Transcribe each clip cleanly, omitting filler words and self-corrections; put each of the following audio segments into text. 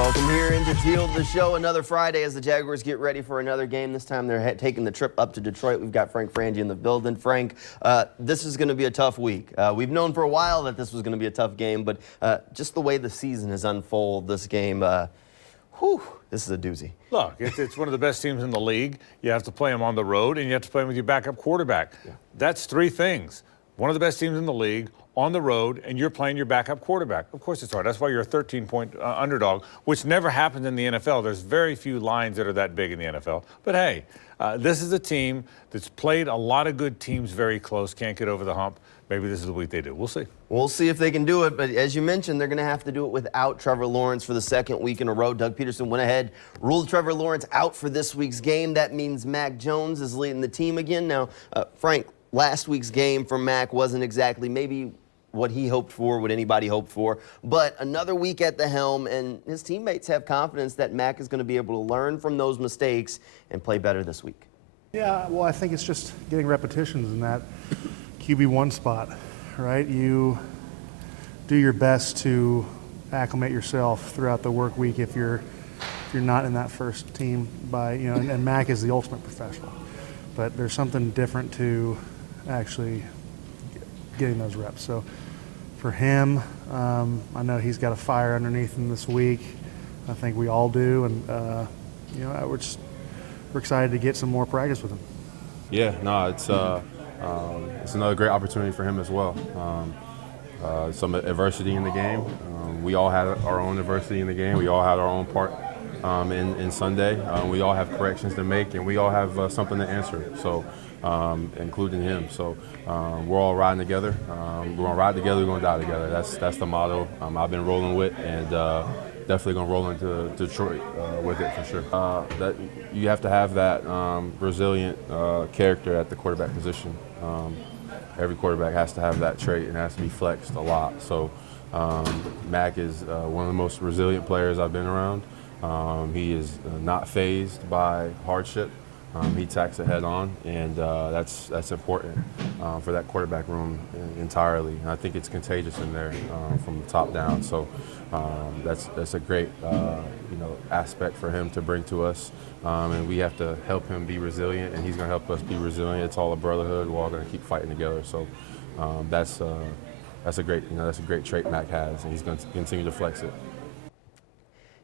Welcome here into Teal The Show. Another Friday as the Jaguars get ready for another game. This time they're taking the trip up to Detroit. We've got Frangie in the building. Frank, this is going to be a tough week. We've known for a while that this was going to be a tough game, but just the way the season has unfolded, this game, this is a doozy. Look, it's one of the best teams in the league. You have to play them on the road, and you have to play them with your backup quarterback. Yeah. That's three things. One of the best teams in the league, on the road, and you're playing your backup quarterback. Of course it's hard. That's why you're a 13-point underdog, which never happens in the NFL. There's very few lines that are that big in the NFL. But hey, this is a team that's played a lot of good teams very close, can't get over the hump. Maybe this is the week they do. We'll see. We'll see if they can do it, but as you mentioned, they're going to have to do it without Trevor Lawrence for the second week in a row. Doug Peterson went ahead, ruled Trevor Lawrence out for this week's game. That means Mac Jones is leading the team again. Now, Frank, last week's game for Mac wasn't exactly maybe what he hoped for, what anybody hoped for, but another week at the helm, and his teammates have confidence that Mac is going to be able to learn from those mistakes and play better this week. Yeah, well, I think it's just getting repetitions in that QB1 spot, right? You do your best to acclimate yourself throughout the work week if you're not in that first team by, and Mac is the ultimate professional. But there's something different to actually getting those reps. So for him, I know he's got a fire underneath him this week. I think we all do, and we're excited to get some more practice with him. Yeah, no, it's another great opportunity for him as well. Some adversity in the game. We all had our own adversity in the game. We all had our own part in Sunday. We all have corrections to make, and we all have something to answer. So, including him. So we're all riding together. We're gonna ride together. We're gonna die together. That's the motto I've been rolling with, and definitely gonna roll into Detroit with it for sure. That you have to have that resilient character at the quarterback position. Every quarterback has to have that trait and has to be flexed a lot. So Mac is one of the most resilient players I've been around. He is not fazed by hardship. He attacks it head on, and that's important for that quarterback room entirely. And I think it's contagious in there from the top down. So that's a great aspect for him to bring to us, and we have to help him be resilient, and he's going to help us be resilient. It's all a brotherhood. We're all going to keep fighting together. So that's a great trait Mac has, and he's going to continue to flex it.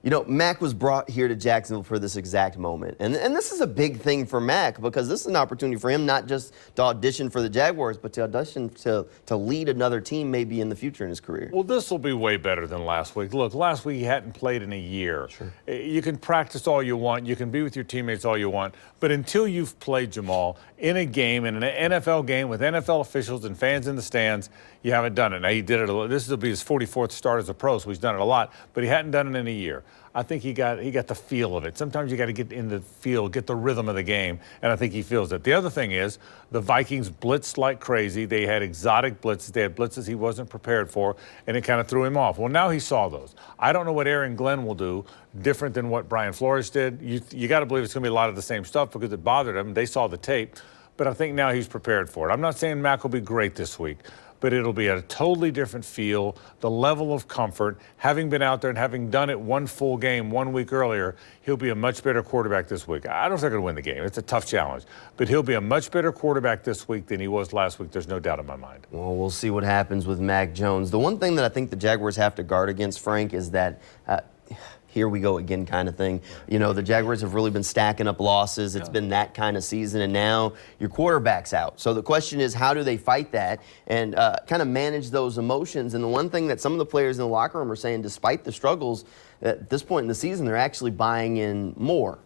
You know, Mac was brought here to Jacksonville for this exact moment. And this is a big thing for Mac because this is an opportunity for him not just to audition for the Jaguars, but to audition to lead another team maybe in the future in his career. Well, this will be way better than last week. Look, last week he hadn't played in a year. Sure. You can practice all you want. You can be with your teammates all you want. But until you've played, Jamal, in a game, in an NFL game with NFL officials and fans in the stands, you haven't done it. Now, he did it a lot. This will be his 44th start as a pro, so he's done it a lot. But he hadn't done it in a year. I think he got the feel of it. Sometimes you got to get in the field, get the rhythm of the game, and I think he feels it. The other thing is the Vikings blitzed like crazy. They had exotic blitzes. They had blitzes he wasn't prepared for, and it kind of threw him off. Well, now he saw those. I don't know what Aaron Glenn will do different than what Brian Flores did. You got to believe it's going to be a lot of the same stuff because it bothered him. They saw the tape, but I think now he's prepared for it. I'm not saying Mac will be great this week, but it'll be a totally different feel, the level of comfort. Having been out there and having done it one full game 1 week earlier, he'll be a much better quarterback this week. I don't think they're going to win the game. It's a tough challenge. But he'll be a much better quarterback this week than he was last week. There's no doubt in my mind. Well, we'll see what happens with Mac Jones. The one thing that I think the Jaguars have to guard against, Frank, is that here we go again kind of thing. You know, the Jaguars have really been stacking up losses. It's been that kind of season, and now your quarterback's out. So the question is, how do they fight that and kind of manage those emotions? And the one thing that some of the players in the locker room are saying, despite the struggles, at this point in the season, they're actually buying in more.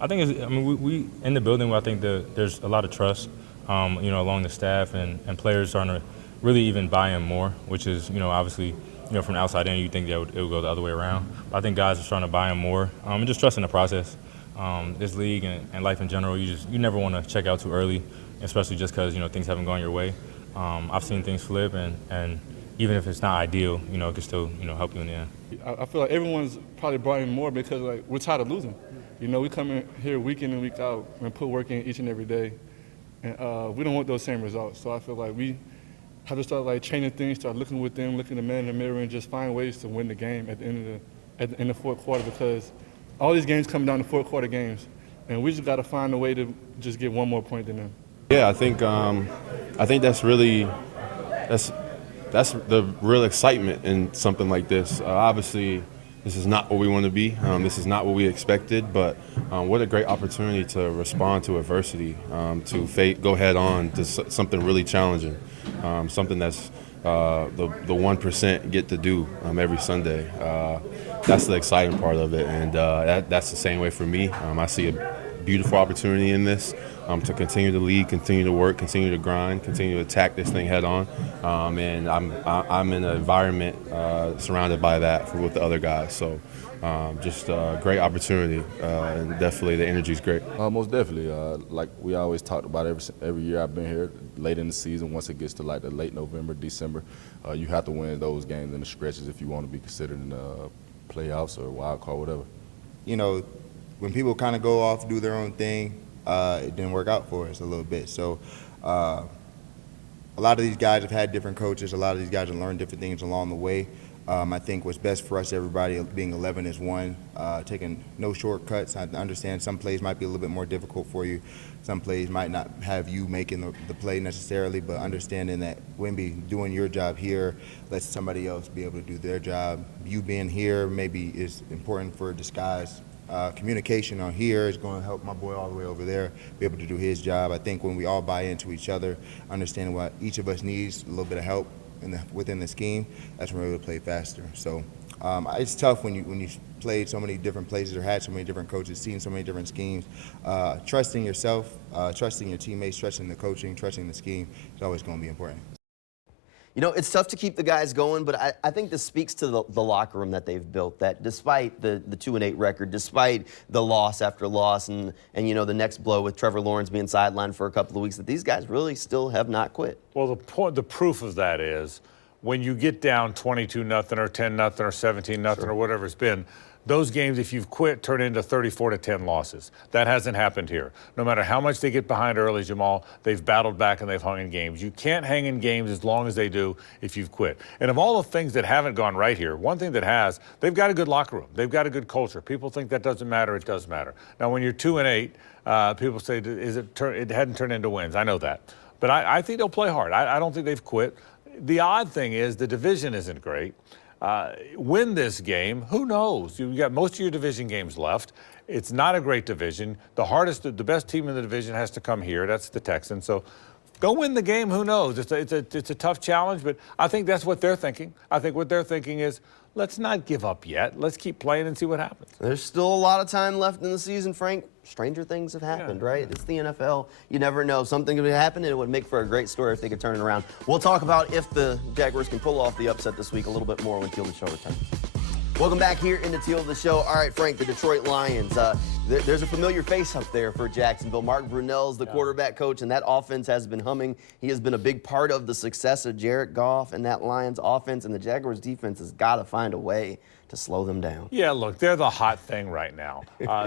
I think, we in the building, I think there's a lot of trust, along the staff, and players starting to really even buy in more, which is, obviously, from the outside in, you think that it would go the other way around. But I think guys are starting to buy in more and just trusting the process. This league and life in general, you never want to check out too early, especially just because, things haven't gone your way. I've seen things flip, and even if it's not ideal, it can still, help you in the end. I feel like everyone's probably brought in more because, we're tired of losing. We come in here week in and week out and put work in each and every day. And we don't want those same results. So I feel like we have to start changing things, start looking with them, looking the man in the mirror, and just find ways to win the game at the end in the fourth quarter because all these games come down to fourth quarter games, and we just got to find a way to just get one more point than them. Yeah, I think that's really that's the real excitement in something like this. Obviously, this is not what we want to be. This is not what we expected, but what a great opportunity to respond to adversity, to go head on to something really challenging, something that's the 1% get to do every Sunday. That's the exciting part of it, and that's the same way for me. I see a beautiful opportunity in this to continue to lead, continue to work, continue to grind, continue to attack this thing head on. And I'm in an environment surrounded by that with the other guys. So just a great opportunity, and definitely the energy is great. Most definitely. Like we always talked about every year I've been here, late in the season, once it gets to like the late November, December, you have to win those games in the stretches if you want to be considered in the playoffs or wild card, whatever. You know, when people kind of go off, do their own thing, it didn't work out for us a little bit. So a lot of these guys have had different coaches. A lot of these guys have learned different things along the way. I think what's best for us, everybody, being 11 is one, taking no shortcuts. I understand some plays might be a little bit more difficult for you. Some plays might not have you making the play necessarily, but understanding that Wemby doing your job here lets somebody else be able to do their job. You being here maybe is important for disguise. Communication on here is going to help my boy all the way over there be able to do his job. I think when we all buy into each other, understanding what each of us needs, a little bit of help within the scheme, that's when we're able to play faster. So it's tough when you played so many different places or had so many different coaches, seen so many different schemes. Trusting yourself, trusting your teammates, trusting the coaching, trusting the scheme is always going to be important. You know, it's tough to keep the guys going, but I think this speaks to the locker room that they've built, that despite the 2-8 record, despite the loss after loss and you know, the next blow with Trevor Lawrence being sidelined for a couple of weeks, that these guys really still have not quit. Well, the proof of that is when you get down 22-0 or 10-0 or 17-0 or whatever it's been, those games, if you've quit, turn into 34-10 losses. That hasn't happened here. No matter how much they get behind early, Jamal, they've battled back and they've hung in games. You can't hang in games as long as they do if you've quit. And of all the things that haven't gone right here, one thing that has, they've got a good locker room. They've got a good culture. People think that doesn't matter. It does matter. Now, when you're 2-8, people say, it hadn't turned into wins. I know that. But I think they'll play hard. I don't think they've quit. The odd thing is the division isn't great. Win this game, who knows? You've got most of your division games left. It's not a great division. The best team in the division has to come here. That's the Texans. So go win the game, who knows? It's a tough challenge, but I think that's what they're thinking. I think what they're thinking is, let's not give up yet. Let's keep playing and see what happens. There's still a lot of time left in the season, Frank. Stranger things have happened, right? It's the NFL. You never know. Something could happen, and it would make for a great story if they could turn it around. We'll talk about if the Jaguars can pull off the upset this week a little bit more when Teal The Show returns. Welcome back here into Teal The Show. All right, Frank, the Detroit Lions. There's a familiar face up there for Jacksonville. Mark Brunell's the quarterback coach, and that offense has been humming. He has been a big part of the success of Jared Goff and that Lions offense, and the Jaguars defense has got to find a way to slow them down. Yeah, look, they're the hot thing right now.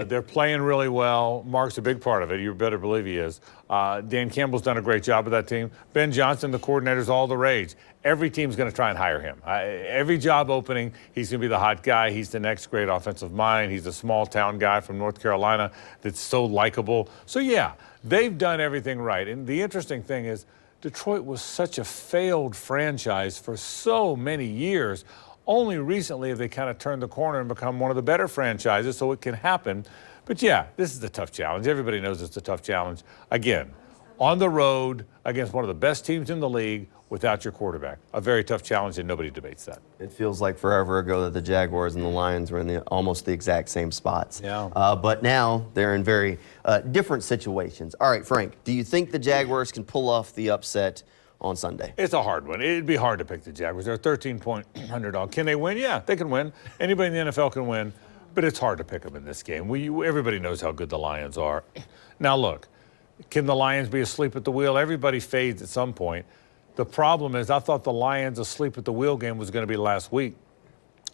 They're playing really well. Mark's a big part of it. You better believe he is. Dan Campbell's done a great job with that team. Ben Johnson, the coordinator's all the rage. Every team's going to try and hire him. Every job opening, he's going to be the hot guy. He's the next great offensive mind. He's a small-town guy from North Carolina that's so likable. So, yeah, they've done everything right. And the interesting thing is Detroit was such a failed franchise for so many years. Only recently have they kind of turned the corner and become one of the better franchises, so it can happen. But, yeah, this is a tough challenge. Everybody knows it's a tough challenge. Again, on the road against one of the best teams in the league without your quarterback. A very tough challenge, and nobody debates that. It feels like forever ago that the Jaguars and the Lions were in almost the exact same spots. Yeah. But now they're in very different situations. All right, Frank, do you think the Jaguars can pull off the upset on Sunday? It's a hard one. It'd be hard to pick the Jaguars. They're a 13-point underdog. Can they win? Yeah, they can win. Anybody in the NFL can win, but it's hard to pick them in this game. Everybody knows how good the Lions are. Now, look, can the Lions be asleep at the wheel? Everybody fades at some point. The problem is I thought the Lions' asleep at the wheel game was going to be last week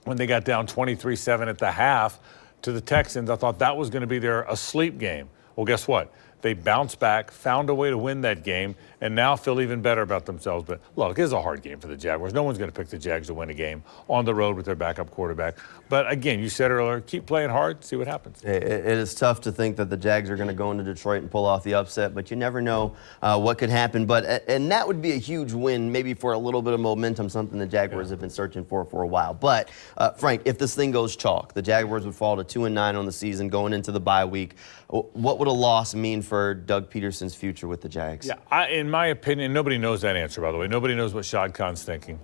when they got down 23-7 at the half to the Texans. I thought that was going to be their asleep game. Well, guess what? They bounced back, found a way to win that game, and now feel even better about themselves. But look, it's a hard game for the Jaguars. No one's going to pick the Jags to win a game on the road with their backup quarterback. But again, you said earlier, keep playing hard, see what happens. It is tough to think that the Jags are going to go into Detroit and pull off the upset, but you never know what could happen. And that would be a huge win, maybe for a little bit of momentum, something the Jaguars have been searching for a while. But Frank, if this thing goes chalk, the Jaguars would fall to 2-9 on the season going into the bye week. What would a loss mean for Doug Peterson's future with the Jags? Yeah, in my opinion, nobody knows that answer, by the way. Nobody knows what Shad Khan's thinking.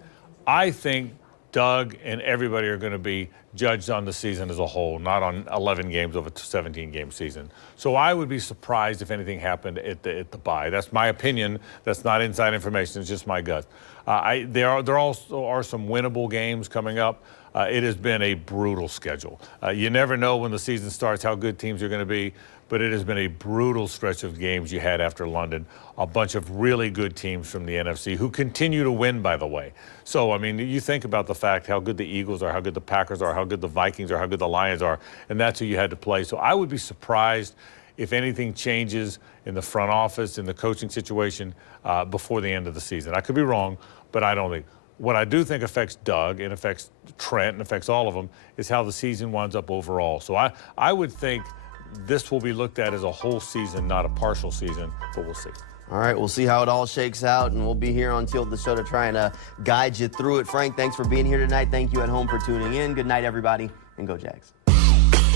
I think Doug and everybody are going to be judged on the season as a whole, not on 11 games of a 17-game season. So I would be surprised if anything happened at the bye. That's my opinion. That's not inside information. It's just my gut. There also are some winnable games coming up. It has been a brutal schedule. You never know when the season starts how good teams are going to be, but it has been a brutal stretch of games you had after London. A bunch of really good teams from the NFC who continue to win, by the way. So, I mean, you think about the fact how good the Eagles are, how good the Packers are, how good the Vikings are, how good the Lions are, and that's who you had to play. So I would be surprised if anything changes in the front office, in the coaching situation before the end of the season. I could be wrong, but I don't think. What I do think affects Doug and affects Trent and affects all of them is how the season winds up overall. So I would think this will be looked at as a whole season, not a partial season, but we'll see. All right, we'll see how it all shakes out, and we'll be here on Teal The Show to try and guide you through it. Frank, thanks for being here tonight. Thank you at home for tuning in. Good night, everybody, and go Jags.